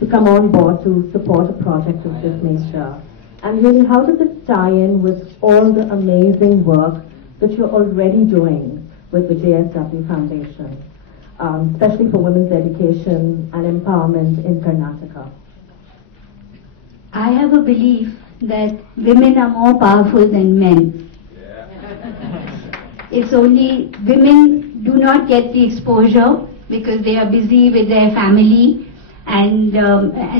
to come on board to support a project of this nature? And really, how does it tie in with all the amazing work that you're already doing with the JSW Foundation, especially for women's education and empowerment in Karnataka? I have a belief that women are more powerful than men. It's only women do not get the exposure because they are busy with their family, and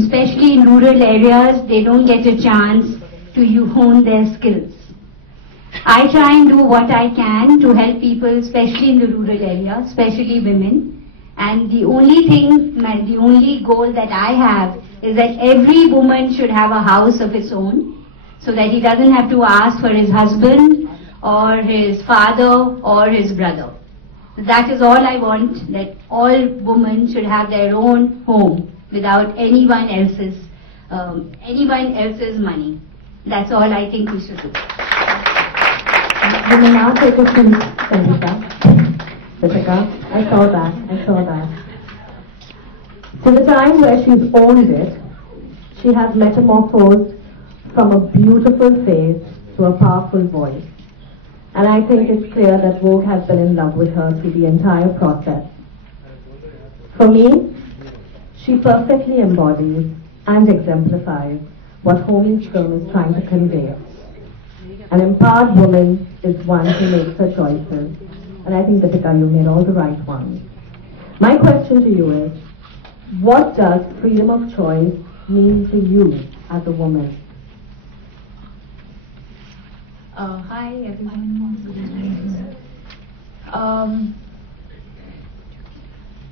especially in rural areas they don't get a chance to hone their skills. I try and do what I can to help people, especially in the rural areas, especially women. And the only thing, the only goal that I have is that every woman should have a house of its own, so that he doesn't have to ask for his husband or his father or his brother. That is all I want, that all women should have their own home without anyone else's money. That's all I think we should do. You may now take a seat, Deepika. I saw that. To the time where she's owned it, she has metamorphosed from a beautiful face to a powerful voice. And I think it's clear that Vogue has been in love with her through the entire process. For me, she perfectly embodies and exemplifies what Homi's film is trying to convey. An empowered woman is one who makes her choices. And I think, Deepika, you made all the right ones. My question to you is, what does freedom of choice mean to you as a woman? Hi everyone. Good evening.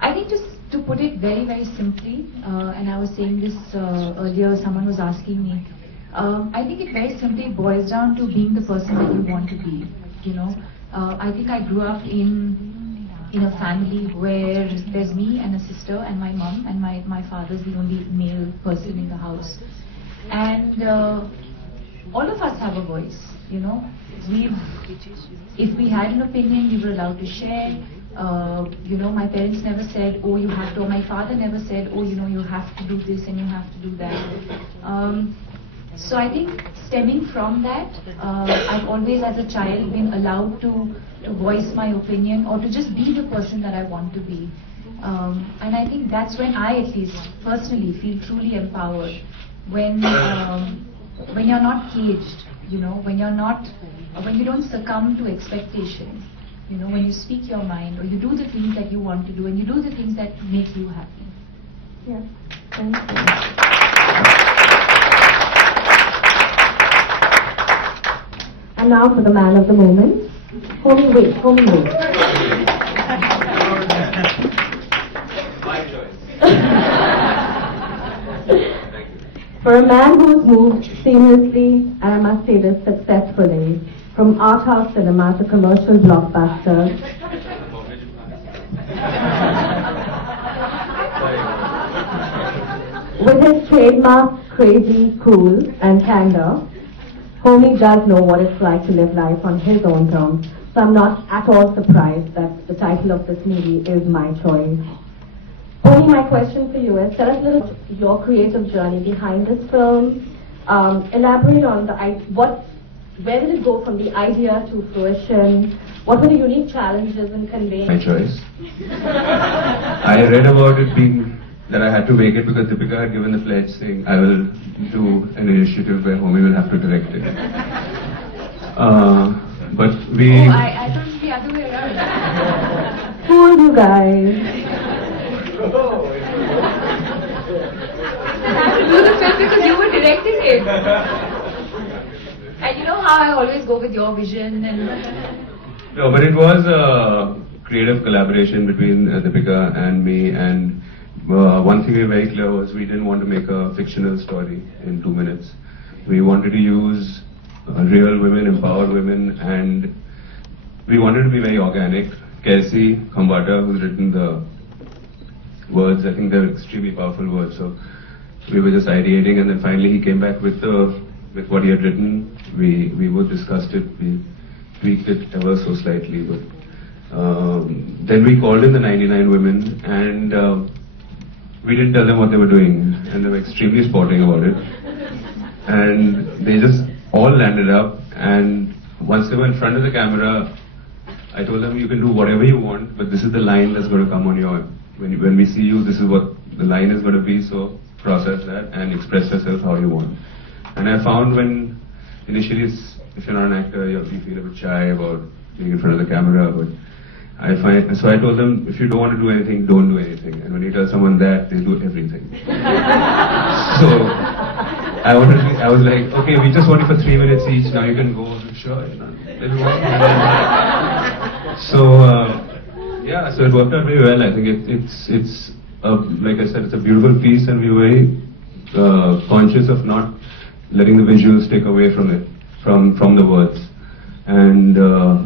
I think just to put it very, very simply, and I was saying this earlier, someone was asking me, I think it very simply boils down to being the person that you want to be. You know, I think I grew up in a family where there's me and a sister and my mom, and my father's the only male person in the house. And all of us have a voice, you know. If we had an opinion, we were allowed to share. You know, my parents never said, oh, you have to, or my father never said, oh, you know, you have to do this and you have to do that. So I think stemming from that, I've always as a child been allowed to voice my opinion or to just be the person that I want to be. And I think that's when I at least personally feel truly empowered. When you're not caged, you know, when you don't succumb to expectations, you know, when you speak your mind or you do the things that you want to do and you do the things that make you happy. Yeah, thank you. And now for the man of the moment, Homi, wait. My choice. For a man who's moved seamlessly, and I must say this successfully, from art house cinema to commercial blockbuster, with his trademark crazy, cool, and candor, Homi does know what it's like to live life on his own terms, so I'm not at all surprised that the title of this movie is My Choice. Homi, my question for you is, tell us a little about your creative journey behind this film. Elaborate on where did it go from the idea to fruition? What were the unique challenges in conveying? My choice. I read about it being that I had to make it because Deepika had given the pledge saying I will do an initiative where Homi will have to direct it. But we... Oh, I thought it was the other way around. Fool you guys. I had to do the film because you were directing it. And you know how I always go with your vision and... No, but it was a creative collaboration between Deepika and me, and one thing we were very clear was we didn't want to make a fictional story in 2 minutes. We wanted to use real women, empowered women, and we wanted to be very organic. Kelsey Khambata, who's written the words, I think they're extremely powerful words, so we were just ideating, and then finally he came back with what he had written. We both discussed it, we tweaked it ever so slightly, but then we called in the 99 women, and we didn't tell them what they were doing, and they were extremely sporting about it. And they just all landed up, and once they were in front of the camera, I told them, you can do whatever you want, but this is the line that's going to come on your, when we see you, this is what the line is going to be, so process that and express yourself how you want. And I found when, initially, if you're not an actor, you feel a bit shy about being in front of the camera, but so I told them, if you don't want to do anything, don't do anything. And when you tell someone that, they do everything. So, I was like, okay, we just want it for 3 minutes each, now you can go. Sure, yeah, so it worked out very well. I think it's like I said, it's a beautiful piece, and we were very conscious of not letting the visuals take away from it, from the words. And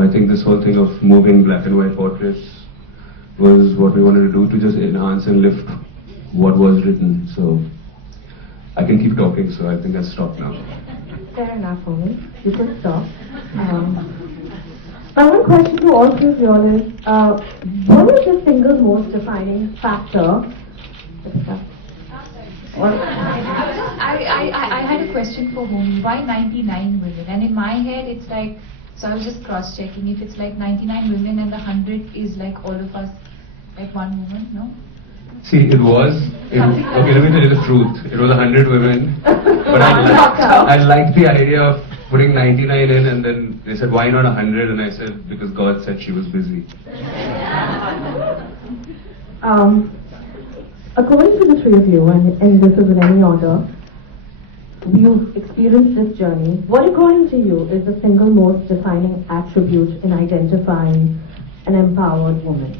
I think this whole thing of moving black and white portraits was what we wanted to do to just enhance and lift what was written. So I can keep talking, so I think I'll stop now. Fair enough, Homi. You could stop. My one question to all three of you all is, what is the single most defining factor? I had a question for Homi. Why 99 women? And in my head, it's like, so I was just cross-checking. If it's like 99 women and the 100 is like all of us, like one woman, no? See, okay, let me tell you the truth. It was 100 women, but I liked the idea of putting 99 in, and then they said, why not 100? And I said, because God said she was busy. According to the three of you, and this is in any order, you've experienced this journey. What, according to you, is the single most defining attribute in identifying an empowered woman?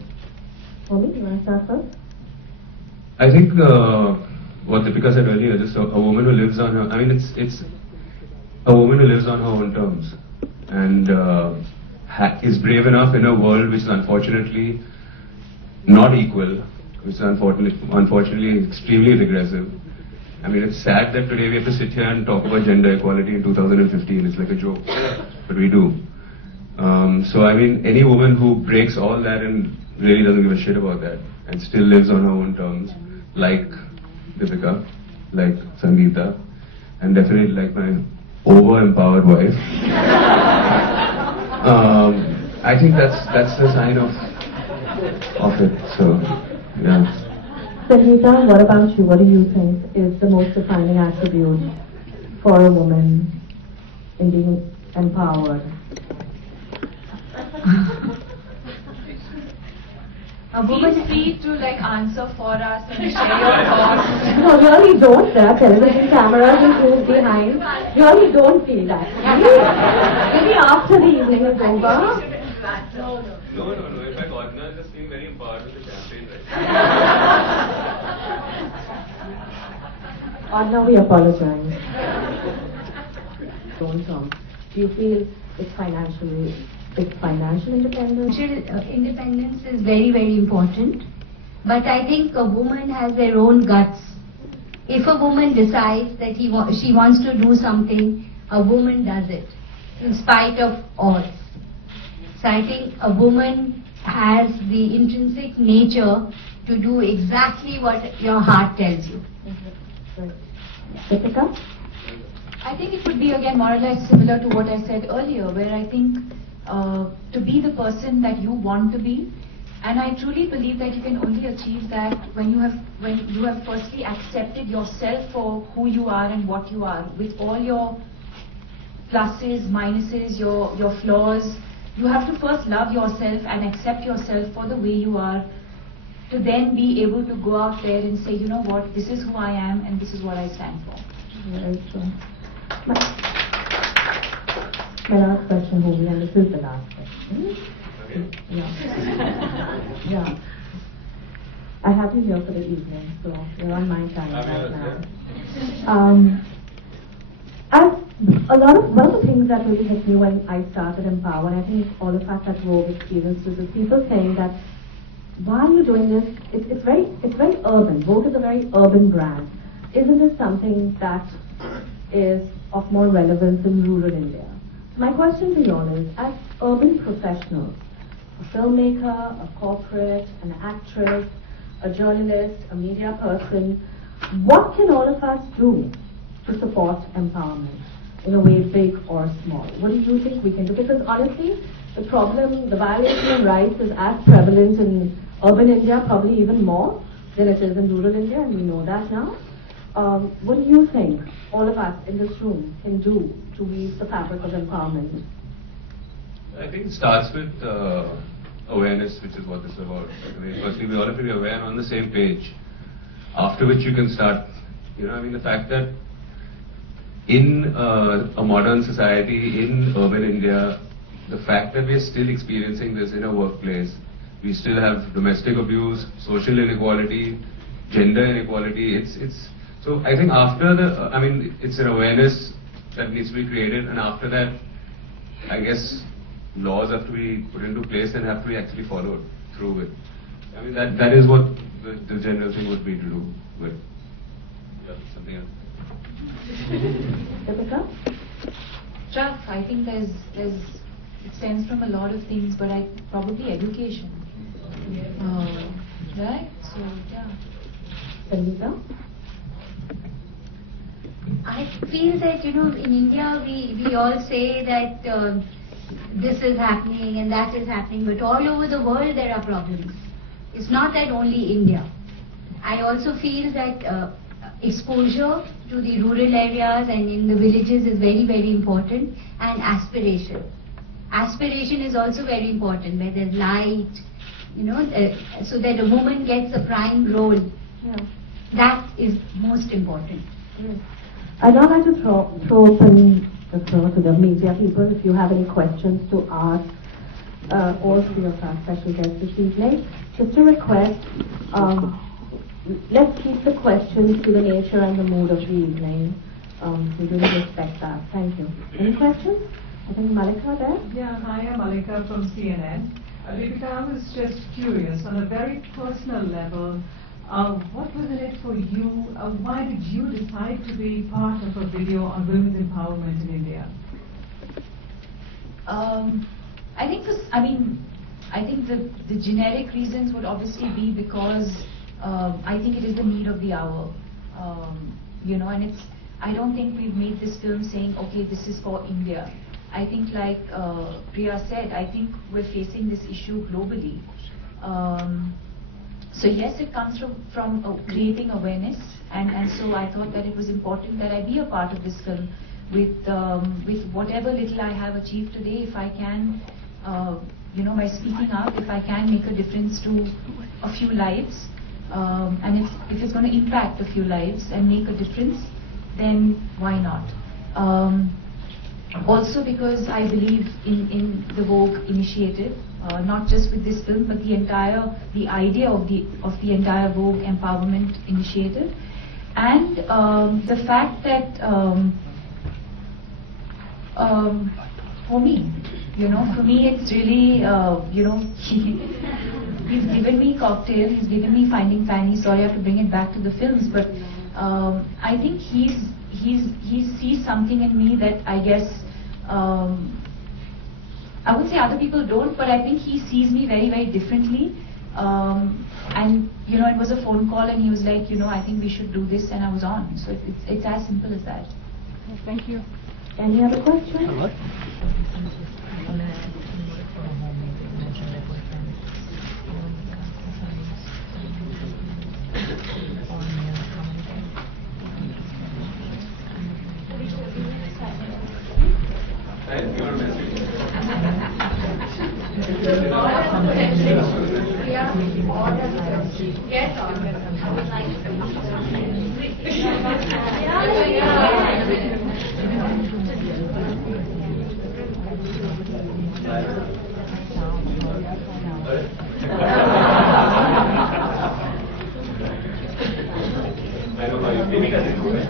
Homi, you want to start first? I think what Deepika said earlier, just a woman who lives on her, I mean, it's a woman who lives on her own terms, and is brave enough in a world which is unfortunately not equal, which is unfortunately extremely regressive. I mean, it's sad that today we have to sit here and talk about gender equality in 2015. It's like a joke, but we do. So I mean, any woman who breaks all that and really doesn't give a shit about that and still lives on her own terms, like Deepika, like Sangeeta, and definitely like my over-empowered wife. I think that's the sign of it. So, yeah. Sangeeta, what about you? What do you think is the most defining attribute for a woman in being empowered? Feel free to like answer for us and share your thoughts. No, really don't. There are television cameras and crews behind. Really don't feel that. Maybe after the evening is over. No. In fact, Adna is just being very empowered with the campaign right now. Adna, we apologize. Do you feel it's financial independence? Financial independence is very, very important. But I think a woman has their own guts. If a woman decides that she wants to do something, a woman does it, in spite of odds. So I think a woman has the intrinsic nature to do exactly what your heart tells you. Deepika? I think it would be again more or less similar to what I said earlier, where I think to be the person that you want to be, and I truly believe that you can only achieve that when you have firstly accepted yourself for who you are and what you are, with all your pluses, minuses, your flaws. You have to first love yourself and accept yourself for the way you are, to then be able to go out there and say, you know what, this is who I am and this is what I stand for. Very true. My last question, Homi, and this is the last question. Yeah. I have you here for the evening, so you're on my time right now. One of the things that really hit me when I started Empower, and I think all of us at Vogue experiences, is people saying that, why are you doing this? It's very urban. Vogue is a very urban brand. Isn't this something that is of more relevance in rural India? My question to you all is, as urban professionals, a filmmaker, a corporate, an actress, a journalist, a media person. What can all of us do to support empowerment in a way, big or small? What do you think we can do? Because honestly, the problem, the violation of rights is as prevalent in urban India, probably even more than it is in rural India, and we know that now. What do you think all of us in this room can do to weave the fabric of empowerment? I think it starts with awareness, which is what this is about. I mean, firstly, we all have to be aware and on the same page. After which you can start, the fact that in a modern society, in urban India, the fact that we are still experiencing this in a workplace, we still have domestic abuse, social inequality, gender inequality. So I think after it's an awareness that needs to be created, and after that, I guess laws have to be put into place and have to be actually followed through with. I mean, that is what the general thing would be to do with. Yeah, something else. Deepika? Tough. I think it stems from a lot of things, but probably education. Right? So, yeah. Sangeeta? I feel that, in India we all say that this is happening and that is happening, but all over the world there are problems. It's not that only India. I also feel that exposure to the rural areas and in the villages is very, very important, and aspiration. Aspiration is also very important, where there's light, so that a woman gets a prime role. Yeah. That is most important. Yes. I'd now like to throw open the floor to the media people if you have any questions to ask all three of our special guests this evening. Just a request, let's keep the questions to the nature and the mood of the evening. We really respect that. Thank you. Any questions? I think Malika there? Yeah, hi, I'm Malika from CNN. Deepika, I was just curious, on a very personal level, what was in it for you? Why did you decide to be part of a video on women's empowerment in India? I think the generic reasons would obviously be because I think it is the need of the hour. And I don't think we've made this film saying, okay, this is for India. I think, like Priya said, I think we're facing this issue globally. So yes, it comes from creating awareness, and so I thought that it was important that I be a part of this film with whatever little I have achieved today. If I can, by speaking out, if I can make a difference to a few lives, and if it's going to impact a few lives and make a difference, then why not? Also because I believe in the Vogue initiative, not just with this film, but the idea of the entire Vogue Empowerment initiative, and the fact that Homi, for me it's really, he's given me Cocktail, he's given me Finding Fanny. Sorry, I have to bring it back to the films, but I think he sees something in me that I guess I would say other people don't, but I think he sees me very, very differently. And it was a phone call, and he was like, I think we should do this, and I was on. So it's as simple as that. Thank you. Any other questions? I don't know, Deepika didn't do it.